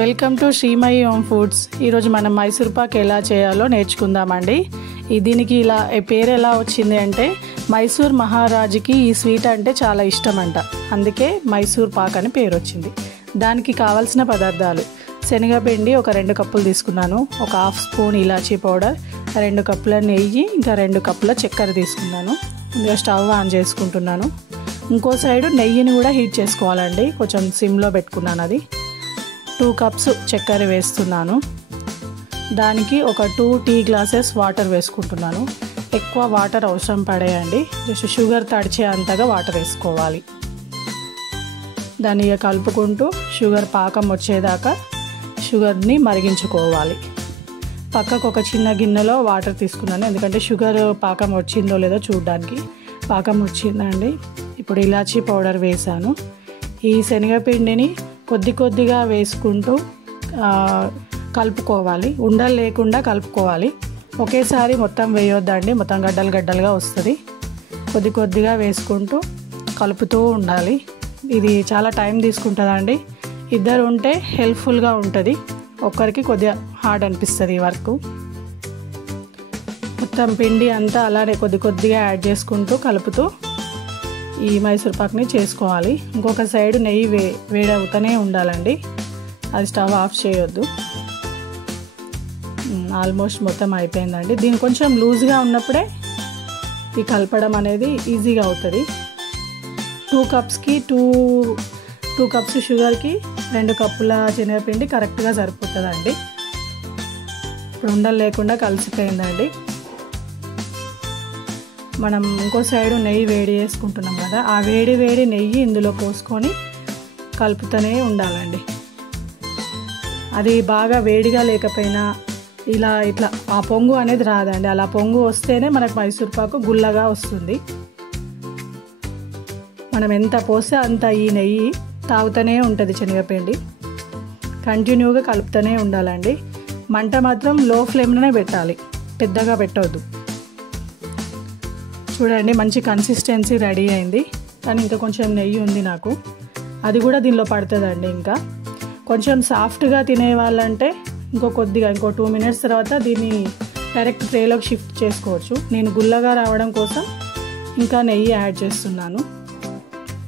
Welcome to Srimayi home foods. ఈరోజు మనం మైసూర్ పాక్ ఎలా చేయాలో నేర్చుకుందామండి. దీనికి ఇలా పేరు ఎలా వచ్చింది అంటే మైసూర్ మహారాజుకి ఈ స్వీట్ అంటే చాలా ఇష్టం అంట, అందుకే మైసూర్ పాక్ అని పేరు వచ్చింది. దానికి కావాల్సిన పదార్థాలు: శనగపిండి ఒక 2 కప్పులు తీసుకున్నాను, ఒక హాఫ్ స్పూన్ ఇలాచీ పౌడర్, 2 కప్పుల నెయ్యి, ఇంకా 2 కప్పుల చక్కెర తీసుకున్నాను. ఇంకా స్టవ్ ఆన్ చేసుకుంటున్నాను. ఇంకో సైడు నెయ్యిని కూడా హీట్ చేసుకోవాలండి, కొంచెం సిమ్లో పెట్టుకున్నాను. అది 2 కప్స్ చక్కెర వేస్తున్నాను. దానికి ఒక 2 టీ గ్లాసెస్ వాటర్ వేసుకుంటున్నాను. ఎక్కువ వాటర్ అవసరం పడేయండి, జస్ట్ షుగర్ తడిచే అంతగా వాటర్ వేసుకోవాలి. దాన్ని కలుపుకుంటూ షుగర్ పాకం వచ్చేదాకా షుగర్ని మరిగించుకోవాలి. పక్కకు ఒక చిన్న గిన్నెలో వాటర్ తీసుకున్నాను, ఎందుకంటే షుగర్ పాకం వచ్చిందో లేదో చూడడానికి. పాకం వచ్చిందండి. ఇప్పుడు ఇలాచీ పౌడర్ వేసాను. ఈ శనగపిండిని కొద్దిగా వేసుకుంటూ కలుపుకోవాలి, ఉండలు లేకుండా కలుపుకోవాలి. ఒకేసారి మొత్తం వేయొద్దండి, మొత్తం గడ్డలుగా వస్తుంది. కొద్దిగా వేసుకుంటూ కలుపుతూ ఉండాలి. ఇది చాలా టైం తీసుకుంటుందండి. ఇద్దరు ఉంటే హెల్ప్ఫుల్గా ఉంటుంది, ఒక్కరికి కొద్దిగా హార్డ్ అనిపిస్తుంది ఈ వర్క్. మొత్తం పిండి అంతా అలానే కొద్దిగా యాడ్ చేసుకుంటూ కలుపుతూ ఈ మైసూర్ పాక్ని చేసుకోవాలి. ఇంకొక సైడ్ నెయ్యి వేడవుతూనే ఉండాలండి, అది స్టవ్ ఆఫ్ చేయొద్దు. ఆల్మోస్ట్ మొత్తం అయిపోయిందండి. దీని కొంచెం లూజ్గా ఉన్నప్పుడే ఈ కలపడం అనేది ఈజీగా అవుతుంది. 2 కప్స్కి 2 కప్స్ షుగర్కి 2 కప్పుల శనగపిండి కరెక్ట్గా సరిపోతుందండి. ఇప్పుడు ఉండలు లేకుండా కలిసిపోయిందండి. మనం ఇంకో సైడు నెయ్యి వేడి చేసుకుంటున్నాం కదా, ఆ వేడి నెయ్యి ఇందులో పోసుకొని కలుపుతూనే ఉండాలండి. అది బాగా వేడిగా లేకపోయినా ఇట్లా ఆ పొంగు అనేది రాదండి. అలా పొంగు వస్తేనే మనకు మైసూర్ పాకు గుల్లగా వస్తుంది. మనం ఎంత పోస్తే అంత ఈ నెయ్యి తాగుతూనే ఉంటుంది శనగపిండి. కంటిన్యూగా కలుపుతూనే ఉండాలండి. మంట మాత్రం లో ఫ్లేమ్లోనే పెట్టాలి, పెద్దగా పెట్టవద్దు. చూడండి, మంచి కన్సిస్టెన్సీ రెడీ అయింది. కానీ ఇంకా కొంచెం నెయ్యి ఉంది నాకు, అది కూడా దీనిలో పడుతుందండి. ఇంకా కొంచెం సాఫ్ట్గా తినే వాళ్ళంటే ఇంకో 2 మినిట్స్ తర్వాత దీన్ని డైరెక్ట్ ట్రేలోకి షిఫ్ట్ చేసుకోవచ్చు. నేను గుల్లగా రావడం కోసం ఇంకా నెయ్యి యాడ్ చేస్తున్నాను.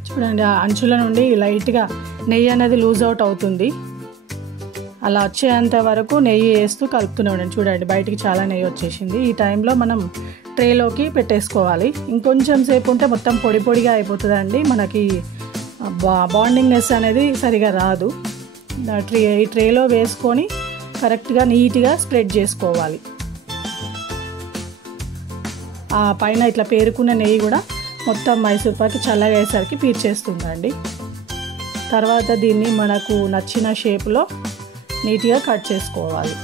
చూడండి, ఆ అంచుల నుండి లైట్గా నెయ్యి అనేది లూజ్ అవుట్ అవుతుంది. అలా వచ్చేంత వరకు నెయ్యి వేస్తూ కలుపుతూనే ఉండండి. చూడండి, బయటికి చాలా నెయ్యి వచ్చేసింది. ఈ టైంలో మనం ట్రేలోకి పెట్టేసుకోవాలి. ఇంకొంచెం సేపు ఉంటే మొత్తం పొడిగా అయిపోతుందండి, మనకి బాండింగ్నెస్ అనేది సరిగా రాదు. ఈ ట్రేలో వేసుకొని కరెక్ట్గా నీట్గా స్ప్రెడ్ చేసుకోవాలి. ఆ పైన ఇట్లా పేరుకున్న నెయ్యి కూడా మొత్తం మైసూర్ పాక్ చల్లగా అయ్యేసరికి పీల్చేస్తుందండి. తర్వాత దీన్ని మనకు నచ్చిన షేప్లో నీట్గా కట్ చేసుకోవాలి.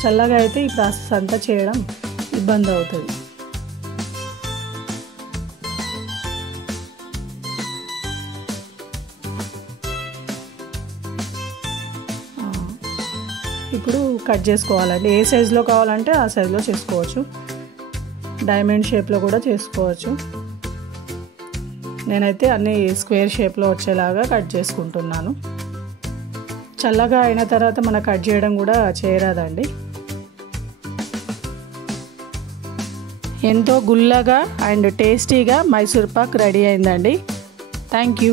చల్లగా అయితే ఈ ప్రాసెస్ అంతా చేయడం ఇబ్బంది అవుతుంది. ఇప్పుడు కట్ చేసుకోవాలండి. ఏ సైజులో కావాలంటే ఆ సైజులో చేసుకోవచ్చు, డైమండ్ షేప్లో కూడా చేసుకోవచ్చు. నేనైతే అన్ని స్క్వేర్ షేప్లో వచ్చేలాగా కట్ చేసుకుంటున్నాను. చల్లగా అయిన తర్వాత మనం కట్ చేయడం కూడా చేయరాదండి. ఎంతో గుల్లగా అండ్ టేస్టీగా మైసూర్ పాక్ రెడీ అయిందండి. Thank you.